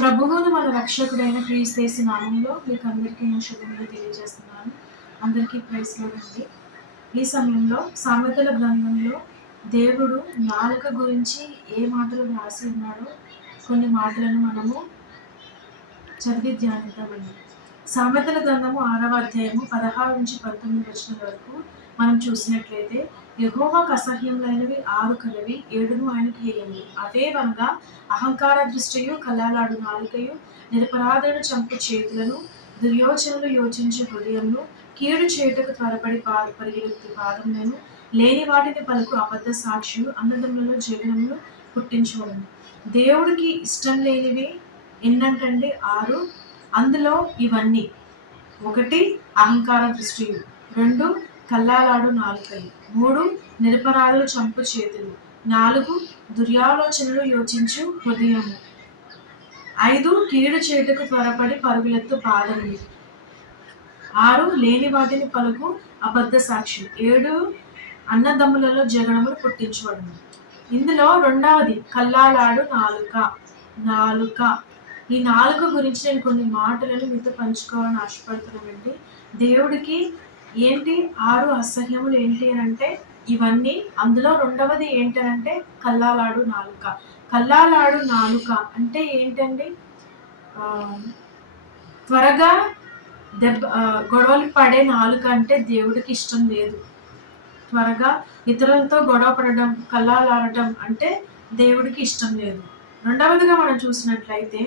ప్రభువును మన రక్షకుడైన క్రీస్తు నామంలో మీకు అందరికీ నేను శుభములు తెలియజేస్తున్నాను. అందరికీ ప్రైజ్ లార్డ్ అండి. ఈ సమయంలో సామెతల గ్రంథంలో దేవుడు నాలుక గురించి ఏ మాటలు రాసి ఉన్నాడో కొన్ని మాటలను మనము చదివి ధ్యానిద్దామండి. సామెతల గ్రంథము 6వ అధ్యాయము 16 నుంచి 19 వచనం వరకు మనం చూసినట్లయితే, యెహోవాకు అసహ్యములైనవి 6 కలవి, 7 ఆయనకు హేయములు. అవేవనగా అహంకార దృష్టియు, కల్లాలాడు నాలుకయు, నిరపరాధులను చంపు చేతులను, దుర్యోచనలు యోచించే హృదయమును, కీడు చేయుటకు త్వరపడి పరిగెత్తు పాదములను, లేని వాటిని పలుకు అబద్ధ సాక్షులు, అన్నదమ్ములలో జగనమును పుట్టించువలను. దేవుడికి ఇష్టం లేనివి ఎన్నంటండి 6. అందులో ఇవన్నీ: 1 అహంకార దృష్టియు, 2 కల్లాలాడు నాలుకయు, 3 నిరపరాధులు చంపు చేతులు, 4 దుర్యాలోచనలు యోచించు హృదయము, 5 కీడు చేటుకు త్వరపడి పరుగులెత్తు పాదములు, 6 లేని వాటిని పలుకు అబద్ధ సాక్షి, 7 అన్నదమ్ములలో జగడములు పుట్టించబడును. ఇందులో రెండవది కల్లాలాడు నాలుక. ఈ నాలుక గురించి నేను కొన్ని మాటలను మీతో పంచుకోవాలని ఆశపడుతున్నానండి. దేవుడికి ఏంటి 6 అసహ్యములు ఏంటి అని అంటే ఇవన్నీ. అందులో రెండవది ఏంటంటే కల్లాలాడు నాలుక. కల్లాలాడు నాలుక అంటే ఏంటండి? త్వరగా గొడవలు పడే నాలుక అంటే దేవుడికి ఇష్టం లేదు. త్వరగా ఇతరులతో గొడవ పడడం, కల్లాలాడటం అంటే దేవుడికి ఇష్టం లేదు. రెండవదిగా మనం చూసినట్లయితే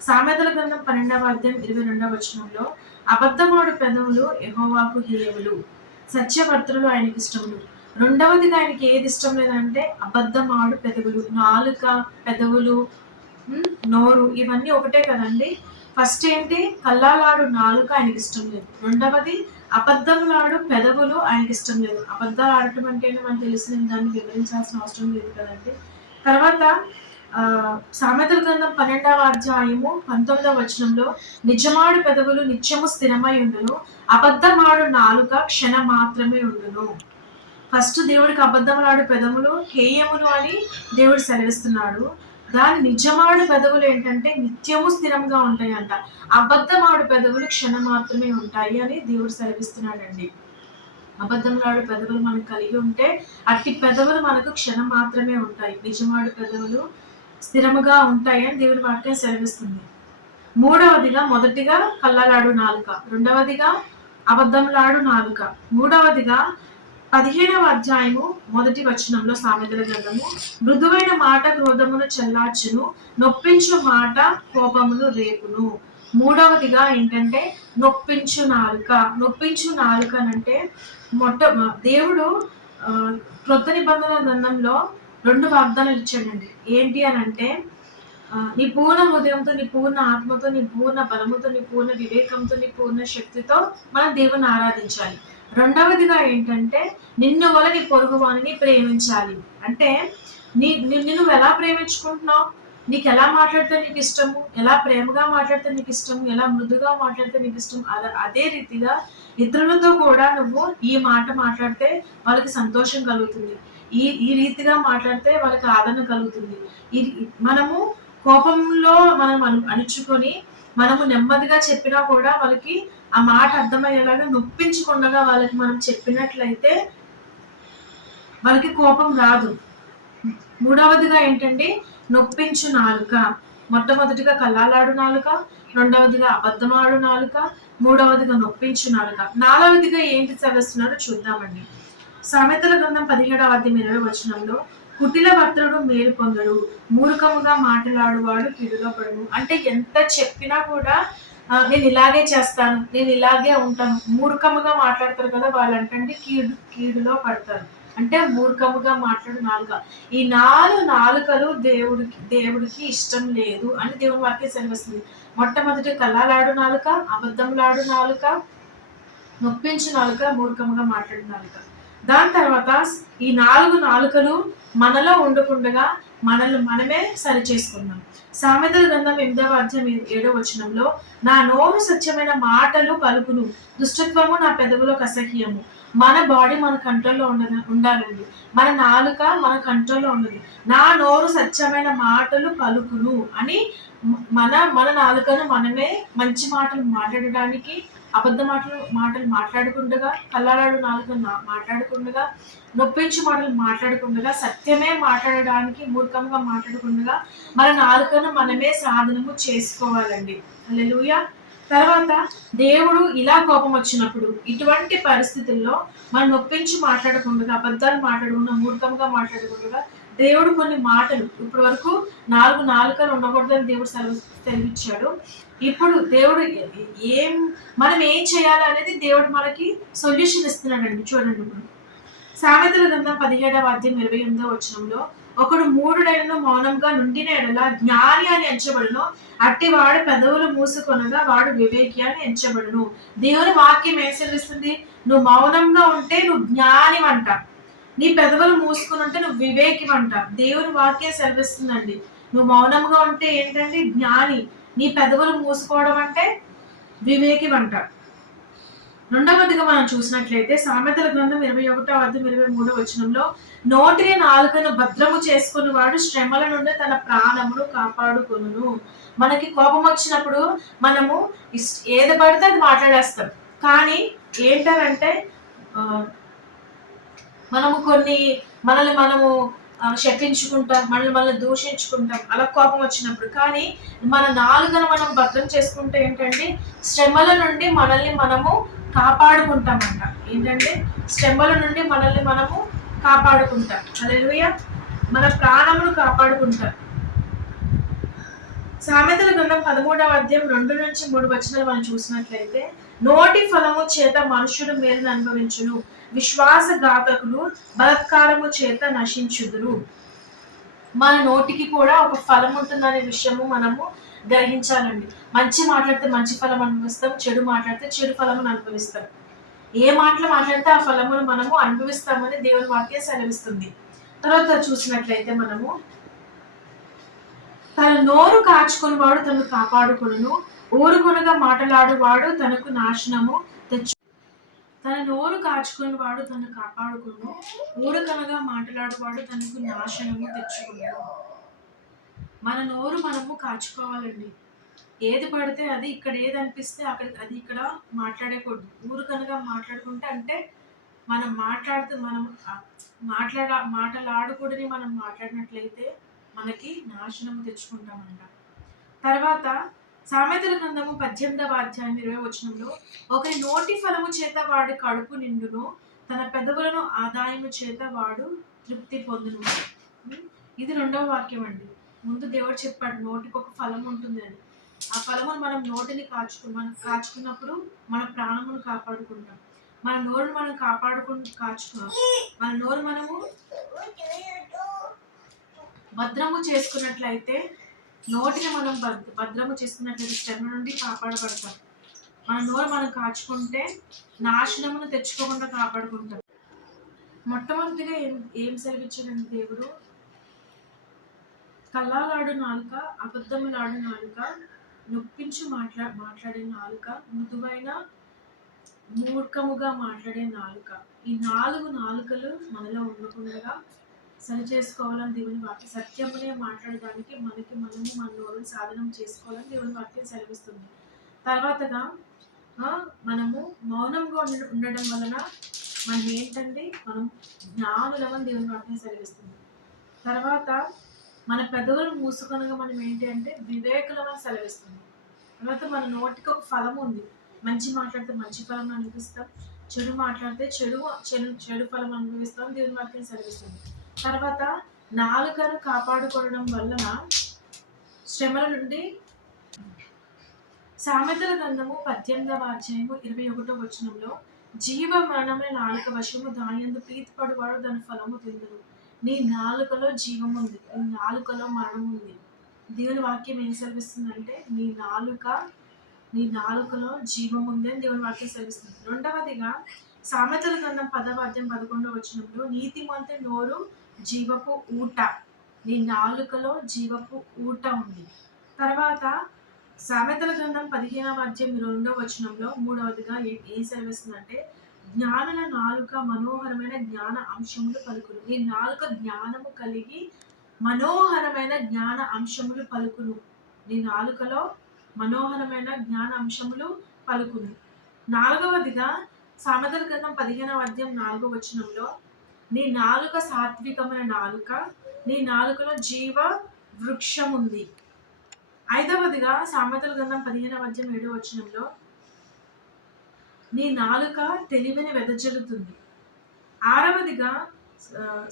సామెతల గ్రంథం 12వ అధ్యాయం 22వ వచనంలో, అబద్ధమాడు పెదవులు యెహోవాకు హేయములు, సత్యవర్తులు ఆయనకి ఇష్టములు. రెండవదిగా ఆయనకి ఏది ఇష్టం లేదంటే అబద్ధమాడు పెదవులు. నాలుక, పెదవులు, నోరు ఇవన్నీ ఒకటే కదండి. ఫస్ట్ ఏంటి? కల్లాలాడు నాలుక ఆయనకి ఇష్టం లేదు. రెండవది అబద్ధములాడు పెదవులు ఆయనకి ఇష్టం లేదు. అబద్ధాలు ఆడటం అంటే మనకు తెలిసిన దాన్ని వివరించాల్సిన అవసరం లేదు కదండి. తర్వాత సామెతల గ్రంథం 12వ అధ్యాయము 19వ వచనంలో, నిజమాడు పెదవులు నిత్యము స్థిరమై ఉండును, అబద్ధమాడు నాలుక క్షణ మాత్రమే ఉండును. ఫస్ట్ దేవుడికి అబద్ధములాడు పెదవులు హేయములు అని దేవుడు సెలవిస్తున్నాడు. దాని నిజమాడు పెదవులు ఏంటంటే నిత్యము స్థిరంగా ఉంటాయంట. అబద్ధమాడు పెదవులు క్షణం మాత్రమే ఉంటాయి అని దేవుడు సెలవిస్తున్నాడండి. అబద్ధములాడు పెదవులు మనకు కలిగి ఉంటే అట్టి పెదవులు మనకు క్షణం మాత్రమే ఉంటాయి. నిజమాడు పెదవులు స్థిరముగా ఉంటాయి అని దేవుడి వాక్యం సెలవిస్తుంది. మూడవదిగా, మొదటిగా కల్లాలాడు నాలుక, రెండవదిగా అబద్ధములాడు నాలుక, మూడవదిగా 15వ అధ్యాయము 1వ వచనంలో సామెతల గ్రంథము, మృదువైన మాట క్రోధమును చల్లార్చును, నొప్పించు మాట కోపమును రేపును. మూడవదిగా ఏంటంటే నొప్పించు నాలుక. నొప్పించు నాలుక అంటే దేవుడు క్రొత్త నిబంధన గ్రంథంలో 2 వాగ్దానాలు ఇచ్చాడండి. ఏంటి అని అంటే, నీ పూర్ణ హృదయంతో, నీ పూర్ణ ఆత్మతో, నీ పూర్ణ బలముతో, నీ పూర్ణ వివేకంతో, నీ పూర్ణ శక్తితో మనం దేవుని ఆరాధించాలి. రెండవదిగా ఏంటంటే నిన్ను వల్ల నీ పొరుగు వాణిని ప్రేమించాలి. అంటే నువ్వు ఎలా ప్రేమించుకుంటున్నావు, నీకు ఎలా మాట్లాడితే నీకు ఇష్టము, ఎలా ప్రేమగా మాట్లాడితే నీకు ఇష్టము, ఎలా మృదుగా మాట్లాడితే నీకు ఇష్టం, అదే రీతిగా ఇతరులతో కూడా నువ్వు ఈ మాట మాట్లాడితే వాళ్ళకి సంతోషం కలుగుతుంది. ఈ రీతిగా మాట్లాడితే వాళ్ళకి ఆదరణ కలుగుతుంది. మనము కోపంలో మనం అణుచుకొని మనము నెమ్మదిగా చెప్పినా కూడా వాళ్ళకి ఆ మాట అర్థమయ్యేలాగా నొప్పించకుండా వాళ్ళకి మనం చెప్పినట్లయితే వాళ్ళకి కోపం రాదు. మూడవదిగా ఏంటంటే నొప్పించు నాలుక. మొట్టమొదటిగా కల్లాలాడు నాలుక, రెండవదిగా అబద్ధమాడు నాలుక, మూడవదిగా నొప్పించు నాలుక. నాలుగవదిగా ఏంటి సెలవిస్తున్నాడో చూద్దామండి. సామెతల గ్రంథం 17వ అధ్యాయం 20వ వచనంలో, కుటిల భర్తడు మేలు పొందడు, మూర్ఖముగా మాట్లాడువాడు కీడులో పడును. అంటే ఎంత చెప్పినా కూడా నేను ఇలాగే చేస్తాను, నేను ఇలాగే ఉంటాను, మూర్ఖముగా మాట్లాడతారు కదా వాళ్ళంటే కీడులో పడతారు. అంటే మూర్ఖముగా మాట్లాడు నాలుక. ఈ 4 నాలుకలు దేవుడికి ఇష్టం లేదు అని దేవుని వాక్యం సెలవిస్తుంది. మొట్టమొదటి కల్లాలాడు నాలుక, అబద్ధంలాడు నాలుక, నొప్పించు నాలుక, మూర్ఖముగా మాట్లాడు నాలుక. దాని తర్వాత ఈ 4 నాలుకలు మనలో ఉండకుండగా మనల్ని మనమే సరి చేసుకుందాం. సామెతల గ్రంథం 8వ అధ్యాయం 7వ వచనంలో, నా నోరు సత్యమైన మాటలు పలుకును, దుష్టత్వము నా పెదవులకు అసహ్యము. మన బాడీ మన కంట్రోల్లో ఉండాలండి. మన నాలుక మన కంట్రోల్లో ఉండదు. నా నోరు సత్యమైన మాటలు పలుకును అని మన మన నాలుకను మనమే మంచి మాటలు మాట్లాడడానికి, అబద్ధ మాటలు మాట్లాడకుండగా, కల్లాలాడు నాలుక మాట్లాడకుండగా, నొప్పించి మాటలు మాట్లాడకుండగా, సత్యమే మాట్లాడడానికి మూర్ఖంగా మాట్లాడకుండగా మన నాలుకను మనమే సాధనము చేసుకోవాలండి. హల్లెలూయా. తర్వాత దేవుడు ఇలా కోపం వచ్చినప్పుడు, ఇటువంటి పరిస్థితుల్లో మనం నొప్పించి మాట్లాడకుండా, అబద్ధాలు మాట్లాడకుండా, మూర్ఖంగా మాట్లాడకుండా, దేవుడు కొన్ని మాటలు, ఇప్పటి వరకు 4 నాలుకలు ఉండకూడదని దేవుడు సెలవిచ్చాడు. ఇప్పుడు దేవుడు మనం ఏం చేయాలి అనేది దేవుడు మనకి సొల్యూషన్ ఇస్తున్నాడండి. చూడండి, ఇప్పుడు సామెతల గ్రంథం 17వ అధ్యాయం 28వ వచనంలో, ఒకడు మూఢుడైన మౌనంగా నుండిన ఎడల జ్ఞాని అని ఎంచబడును, అట్టివాడు పెదవులు మూసుకొనగా వాడు వివేకి అని ఎంచబడును. దేవుని వాక్యం ఏం సెలవిస్తుంది? నువ్వు మౌనంగా ఉంటే నువ్వు జ్ఞాని అంట, నీ పెదవులు మూసుకుని ఉంటే నువ్వు వివేకి అంట. దేవుని వాక్యం సెలవిస్తుందండి. నువ్వు మౌనంగా ఉంటే ఏంటంటే జ్ఞాని, నీ పెదవులు మూసుకోవడం అంటే వివేకి అంట. రెండవదిగా మనం చూసినట్లయితే సామెతల గ్రంథం 21వ అధ్యాయం 23వ వచనంలో, నోటిని నాలుకను భద్రము చేసుకుని వాడు శ్రమల నుండి తన ప్రాణమును కాపాడుకొనును. మనకి కోపం వచ్చినప్పుడు మనము ఏది పడితే అది మాట్లాడేస్తాం. కానీ ఏంటంటే మనము మనము శపించుకుంటాం, మనల్ని దూషించుకుంటాం అలా కోపం వచ్చినప్పుడు. కానీ మన నాలుకను మనం భద్రం చేసుకుంటే ఏంటంటే శ్రమల నుండి మనల్ని మనము కాపాడుకుంటామంట. ఏంటంటే శ్రమల నుండి మనల్ని మనము కాపాడుకుంటాం. హల్లెలూయా. మన ప్రాణమును కాపాడుకుంటాం. సామెతల గ్రంథం 13వ అధ్యాయం 2 నుంచి 3 వచనాలు మనం చూసినట్లయితే, నోటి ఫలము చేత మనుషుడు మేలును అనుభవించును, విశ్వాసఘాతకులు బలత్కారము చేత నశించుదురు. మన నోటికి కూడా ఒక ఫలం ఉంటుందనే విషయము మనము గ్రహించాలండి. మంచి మాట్లాడితే మంచి ఫలం అనుభవిస్తాం, చెడు మాట్లాడితే చెడు ఫలమును అనుభవిస్తాం. ఏ మాటలు మాట్లాడితే ఆ ఫలమును మనము అనుభవిస్తామని దేవుని వాక్యం సెలవిస్తుంది. తర్వాత చూసినట్లయితే మనము, తన నోరు కాచుకుని వాడు తను కాపాడుకును, ఊరుకొనగా మాటలాడువాడు తనకు నాశనము తెచ్చు. తన నోరు కాచుకుని వాడు తను కాపాడుకును, ఊరుకనగా మాట్లాడువాడు తనకు నాశనము తెచ్చుకున్నాడు. మన నోరు మనము కాచుకోవాలండి. ఏది పడితే అది, ఇక్కడ ఏది అనిపిస్తే అక్కడ అది ఇక్కడ మాట్లాడకూడదు. ఊరుకనగా మాట్లాడుకుంటే అంటే మనం మాటలాడకూడని మనం మాట్లాడినట్లయితే మనకి నాశనము తెచ్చుకుంటామంట. తర్వాత సామెతల గ్రంథము 18వ అధ్యాయం 20వ వచనంలో, ఒకరి నోటి ఫలము చేత వాడి కడుపు నిండును, తన పెదవులను ఆదాయము చేత వాడు తృప్తి పొందును. ఇది 2వ వాక్యం అండి. ముందు దేవుడు చెప్పాడు నోటికి ఒక ఫలం ఉంటుంది అని. ఆ ఫలమును మనం నోటిని కాచుకున్నప్పుడు మన ప్రాణమును కాపాడుకుంటాం. మన నోరును మనం మన నోరు మనము భద్రము చేసుకున్నట్లయితే, నోటిని మనం భద్రము చేసుకున్నట్లయితే శ్రమ నుండి కాపాడబడతాం. మన నోరు మనం కాచుకుంటే నాశనమును తెచ్చుకోకుండా కాపాడుకుంటాం. మొట్టమొదటిగా ఏం సెలవిచ్చాడండి దేవుడు? కల్లాలాడు నాలుక, అబద్ధములాడు నాలుక, నొప్పించి మాట్లాడే నాలుక, మృదువైన మూర్ఖముగా మాట్లాడే నాలుక. ఈ 4 నాలుకలు మనలో ఉండకుండా సరి చేసుకోవాలని దేవుని వాక్యం, సత్యమునే మాట్లాడడానికి మనము మన నోరుని సాధనం చేసుకోవాలని దేవుని వాక్యం సెలవిస్తుంది. తర్వాతగా మనము మౌనంగా ఉండడం వలన మనం ఏంటంటే మనం జ్ఞానులమని దేవుని వాక్యం సెలవిస్తుంది. తర్వాత మన పెదవులు మూసుకొనగా మనం ఏంటి అంటే వివేకులమని సెలవిస్తుంది. తర్వాత మన నోటికి ఒక ఫలం ఉంది. మంచి మాట్లాడితే మంచి ఫలం అనుభవిస్తాం, చెడు మాట్లాడితే చెడు ఫలం అనుభవిస్తాం దేవుని వాక్యం సెలవిస్తుంది. తర్వాత నాలుకను కాపాడుకోవడం వలన శ్రమల నుండి, సామెతల గ్రంథము 18వ అధ్యాయము 21వ వచనంలో, జీవ మరణమైన నాలుక వశము, దానియందు ప్రీతిపడువాడు దాని ఫలము తిందురు. నీ నాలుకలో జీవం ఉంది, నీ నాలుకలో మరణం ఉంది. దేవుని వాక్యం ఏం సెలవిస్తుందంటే నీ నాలుకలో జీవం ఉంది అని దేవుని వాక్యం సెలవిస్తుంది. రెండవదిగా సామెతల గ్రంథం 10వ అధ్యాయం 11వ వచనంలో, నీతిమంతుని నోరు జీవపు ఊట, నీ నాలుకలో జీవపు ఊట ఉంది. తర్వాత సామెతల గ్రంథం 15వ అధ్యాయం 2వ వచనంలో మూడవదిగా ఏం సెలవిస్తుందంటే, జ్ఞానుల నాలుక మనోహరమైన జ్ఞాన అంశములు పలుకును. నీ నాలుక జ్ఞానము కలిగి మనోహరమైన జ్ఞాన అంశములు పలుకును. నీ నాలుకలో మనోహరమైన జ్ఞాన అంశములు పలుకును. నాలుగవదిగా సామెతల గ్రంథం 15వ అధ్యాయం 4వ వచనంలో, నీ నాలుక సాత్వికమైన నాలుక, నీ నాలుకలో జీవ వృక్షం ఉంది. ఐదవదిగా సామెతల గ్రంథం 15వ అధ్యాయం 7వ వచనంలో, నీ నాలుక తెలివిని వెదజల్లుతుంది. ఆరవదిగా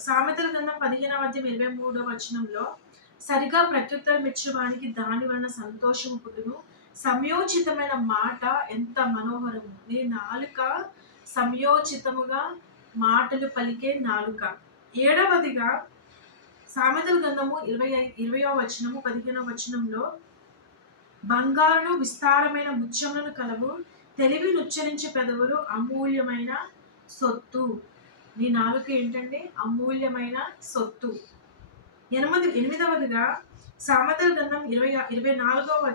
సామెతల గ్రంథం 15వ అధ్యాయం 23వ వచనంలో, సరిగా ప్రత్యుత్తరం ఇచ్చేవానికి దాని వలన సంతోషము పుట్టును, సమయోచితమైన మాట ఎంత మనోహరము. నీ నాలుక సమయోచితముగా మాటలు పలికే నాలుక. ఏడవదిగా సామెతల గ్రంథము 20వ వచనము 15వ వచనంలో, బంగారును విస్తారమైన ముత్యములను కలవు, తెలివిని ఉచ్చరించే పెదవులు అమూల్యమైన సొత్తు. నీ నాలుక ఏంటంటే అమూల్యమైన సొత్తు. ఎనిమిదవదిగా సామెతల గ్రంథం 24వ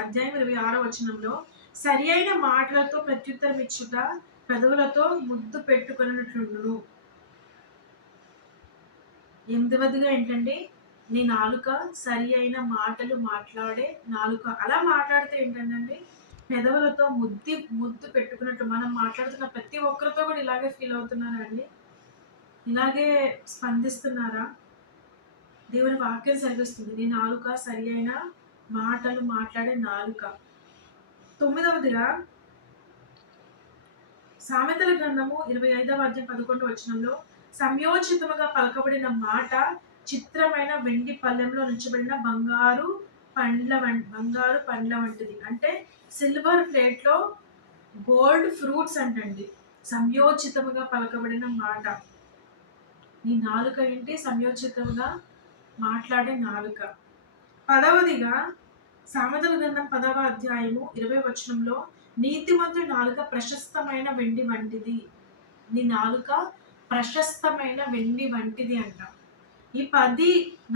అధ్యాయం 26వ వచనంలో, సరి అయిన మాటలతో ప్రత్యుత్తరం ఇచ్చుట పెదవులతో ముద్దు పెట్టుకున్నట్లుండును. ఎనిమిదవదిగా ఏంటంటే నీ నాలుక సరి అయిన మాటలు మాట్లాడే నాలుక. అలా మాట్లాడితే ఏంటంటే పెదవులతో ముద్దు పెట్టుకున్నట్టు. మనం మాట్లాడుతున్న ప్రతి ఒక్కరితో కూడా ఇలాగే ఫీల్ అవుతున్నారా అండి? ఇలాగే స్పందిస్తున్నారా? దేవుని వాక్యం సెలవిస్తుంది, నీ నాలుక సరి అయిన మాటలు మాట్లాడే నాలుక. తొమ్మిదవదిగా సామెతల గ్రంథము 25వ అధ్యాయం 11వ వచనంలో, సంయోచితముగా పలకబడిన మాట చిత్రమైన వెండి పళ్ళెంలో నుంచబడిన బంగారు పండ్ల వంటిది. అంటే సిల్వర్ ప్లేట్లో గోల్డ్ ఫ్రూట్స్ అంటండి. సంయోచితముగా పలకబడిన మాట. నీ నాలుక ఏంటి? సంయోచితముగా మాట్లాడే నాలుక. 10వదిగా సామెతల గ్రంథం 10వ అధ్యాయము 20వ వచనంలో, నీతిమంతుడి నాలుక ప్రశస్తమైన వెండి వంటిది. నీ నాలుక ప్రశస్తమైన వెండి వంటిది అంట. ఈ 10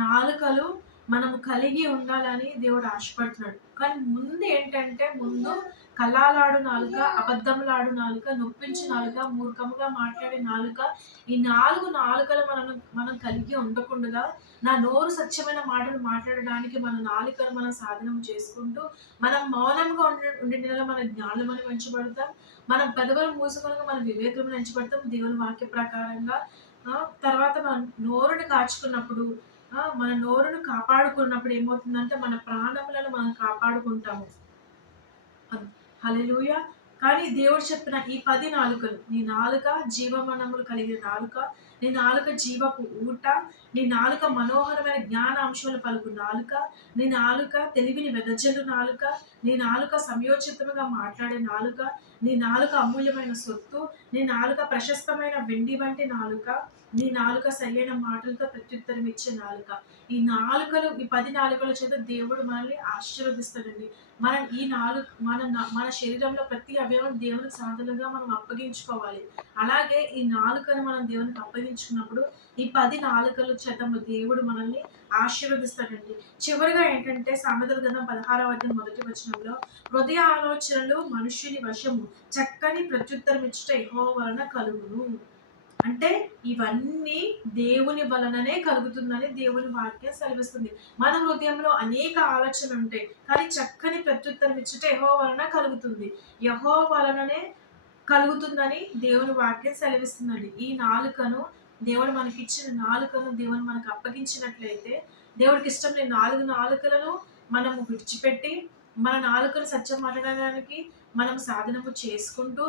నాలుకలు మనము కలిగి ఉండాలని దేవుడు ఆశపడుతున్నాడు. కానీ ముందు ఏంటంటే, ముందు కల్లాలాడు నాలుక, అబద్ధములాడు నాలుక, నొప్పించు నాలుక, మూర్ఖముగా మాట్లాడే నాలుక, ఈ 4 నాలుకలు మనం కలిగి ఉండకుండా, నా నోరు సత్యమైన మాటలు మాట్లాడడానికి మన నాలుకను మనం సాధనం చేసుకుంటూ, మనం మౌనంగా ఉండిన మన జ్ఞానమని పెంచబడతాం, మనం పెదవులు మూసుకొని మన వివేకమును ఎంచబడతాం దేవుని వాక్య ప్రకారంగా. తర్వాత మన నోరుని కాచుకున్నప్పుడు, మన నోరును కాపాడుకున్నప్పుడు ఏమవుతుందంటే, మన ప్రాణములను మనం కాపాడుకుంటాము. హల్లెలూయా. కానీ దేవుడు చెప్పిన ఈ 10 నాలుకలు, నీ నాలుక జీవమనములు కలిగిన నాలుక, నీ నాలుక జీవపు ఊట, నీ నాలుక మనోహరమైన జ్ఞాన అంశములు పలుకు నాలుక, నీ నాలుక తెలివిని వెదజల్లు నాలుక, నీ నాలుక సమయోచితముగా మాట్లాడే నాలుక, నీ నాలుక అమూల్యమైన సొత్తు, నీ నాలుక ప్రశస్తమైన వెండి వంటి నాలుక, నీ నాలుక సరైన మాటలతో ప్రత్యుత్తరం ఇచ్చే నాలుక. ఈ 10 నాలుకల చేత దేవుడు మనల్ని ఆశీర్వదిస్తాడండి. మనం ఈ మన శరీరంలో ప్రతి అవయవం దేవునికి సాధనగా మనం అప్పగించుకోవాలి. అలాగే ఈ నాలుకను మనం దేవునికి అప్పగించుకున్నప్పుడు ఈ 10 నాలుకల చేత దేవుడు మనల్ని ఆశీర్వదిస్తాడండి. చివరిగా ఏంటంటే సామెతల గ్రంథం 16వ అధ్యాయం 1వ వచనంలో, హృదయ ఆలోచనలు మనుష్యుని వశము, చక్కని ప్రత్యుత్తరం ఇచ్చుట యెహోవా వలన కలుగును. అంటే ఇవన్నీ దేవుని వలననే కలుగుతుందని దేవుని వాక్యం సెలవిస్తుంది. మన హృదయంలో అనేక ఆలోచనలు ఉంటాయి, కానీ చక్కని ప్రత్యుత్తరం ఇచ్చుట యెహోవా వలన కలుగుతుంది. యెహోవా వలననే కలుగుతుందని దేవుని వాక్యం సెలవిస్తుందండి. ఈ నాలుకను దేవుడు మనకి ఇచ్చిన నాలుకను దేవుడు మనకు అప్పగించినట్లయితే, దేవుడికి ఇష్టం లేని 4 నాలుకలను మనము విడిచిపెట్టి, మన నాలుకను సత్యం మాట్లాడడానికి మనం సాధనము చేసుకుంటూ,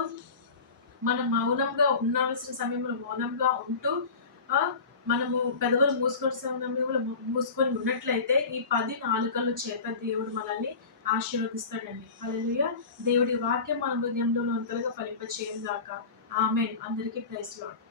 మనం మౌనంగా ఉండాల్సిన సమయంలో మౌనంగా ఉంటూ, మనము పెదవులు మూసుకునే సమయంలో మూసుకొని ఉన్నట్లయితే ఈ 10 నాలుకల చేత దేవుడు మనల్ని ఆశీర్వదిస్తాడండి. హల్లెలూయా. దేవుడి వాక్యం మన హృదయంలో అంతలుగా ఫలింపచేయును గాక. ఆమేన్. అందరికీ ప్రైజ్ లార్డ్.